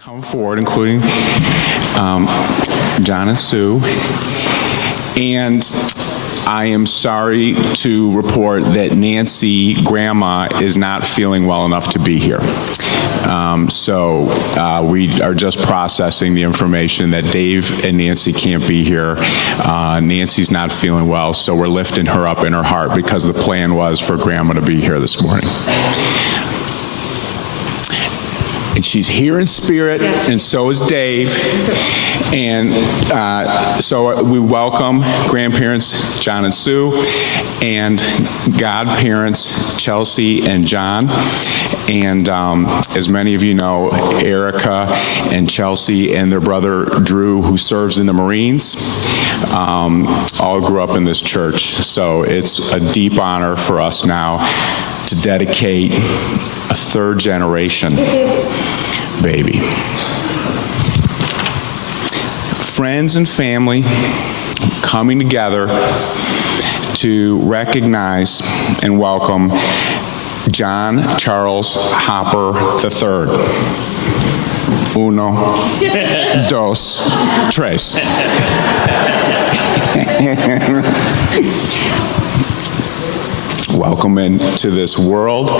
come forward, including John and Sue. And I am sorry to report that Nancy, Grandma, is not feeling well enough to be here. So we are just processing the information that Dave and Nancy can't be here. Nancy's not feeling well, so we're lifting her up in her heart because the plan was for Grandma to be here this morning. And she's here in spirit, and so is Dave. And so we welcome grandparents John and Sue, and godparents Chelsea and John. And as many of you know, Erica and Chelsea and their brother Drew, who serves in the Marines, all grew up in this church. So it's a deep honor for us now to dedicate a third generation baby. Friends and family coming together to recognize and welcome John Charles Hopper III. Uno, dos, tres. Welcome into this world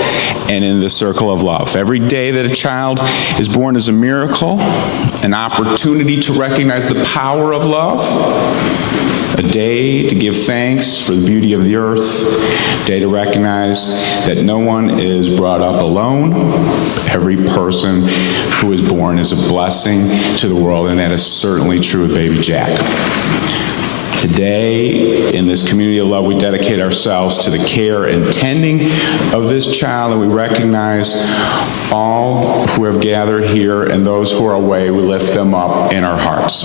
and in this circle of love. Every day that a child is born is a miracle, an opportunity to recognize the power of love, a day to give thanks for the beauty of the earth, a day to recognize that no one is brought up alone. Every person who is born is a blessing to the world, and that is certainly true with baby Jack. Today, in this community of love, we dedicate ourselves to the care and tending of this child, and we recognize all who have gathered here and those who are away. We lift them up in our hearts.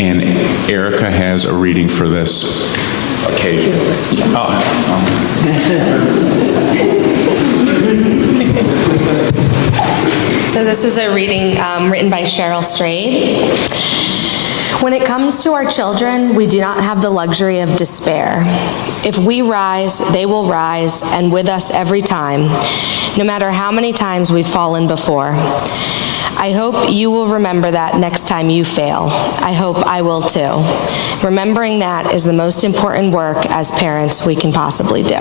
And Erica has a reading for this occasion. So this is a reading written by Cheryl Strayed. When it comes to our children, we do not have the luxury of despair. If we rise, they will rise, and with us every time, no matter how many times we've fallen before. I hope you will remember that next time you fail. I hope I will too. Remembering that is the most important work as parents we can possibly do.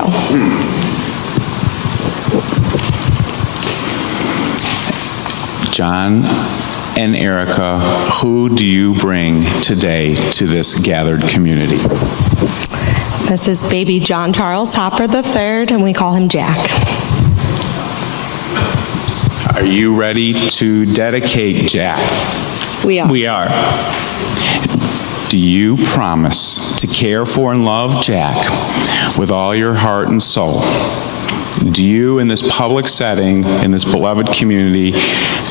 John and Erica, who do you bring today to this gathered community? This is baby John Charles Hopper III, and we call him Jack. Are you ready to dedicate Jack? We are. We are. Do you promise to care for and love Jack with all your heart and soul? Do you, in this public setting, in this beloved community,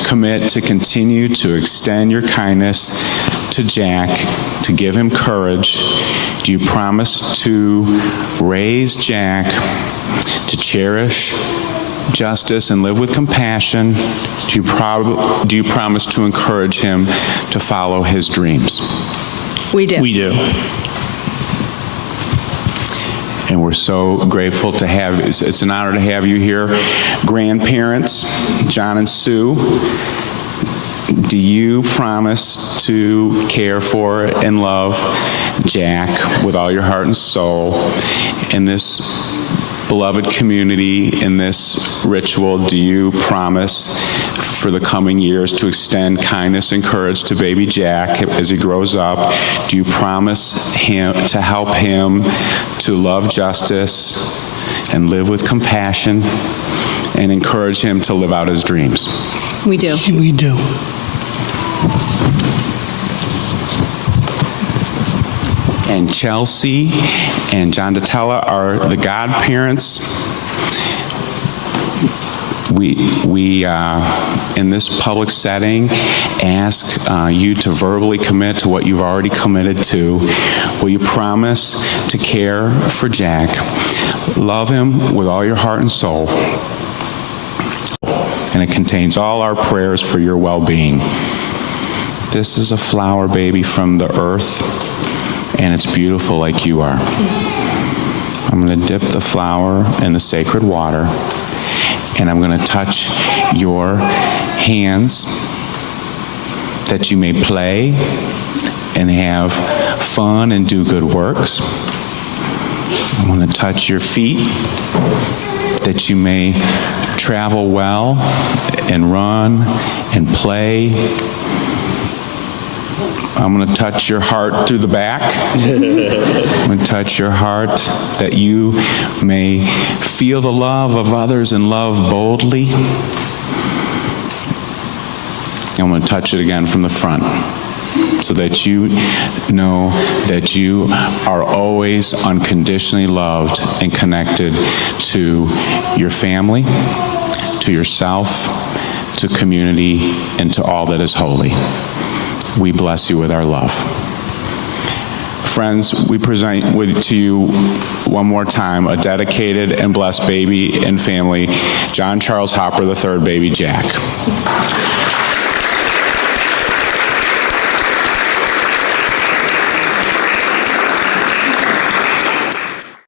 commit to continue to extend your kindness to Jack, to give him courage? Do you promise to raise Jack, to cherish justice and live with compassion? Do you promise to encourage him to follow his dreams? We do. We do. And we're so grateful to have, it's an honor to have you here. Grandparents, John and Sue, do you promise to care for and love Jack with all your heart and soul in this beloved community, in this ritual? Do you promise for the coming years to extend kindness and courage to baby Jack as he grows up? Do you promise him to help him to love justice and live with compassion and encourage him to live out his dreams? We do. We do. And Chelsea and John Datella are the godparents. We in this public setting, ask you to verbally commit to what you've already committed to. Will you promise to care for Jack, love him with all your heart and soul? And it contains all our prayers for your well-being. This is a flower, baby, from the earth, and it's beautiful like you are. I'm going to dip the flower in the sacred water, and I'm going to touch your hands that you may play and have fun and do good works. I want to touch your feet, that you may travel well and run and play. I'm going to touch your heart through the back. I'm going to touch your heart that you may feel the love of others and love boldly. I'm going to touch it again from the front so that you know that you are always unconditionally loved and connected to your family, to yourself, to community, and to all that is holy. We bless you with our love. Friends, we present to you one more time a dedicated and blessed baby and family, John Charles Hopper III, baby Jack.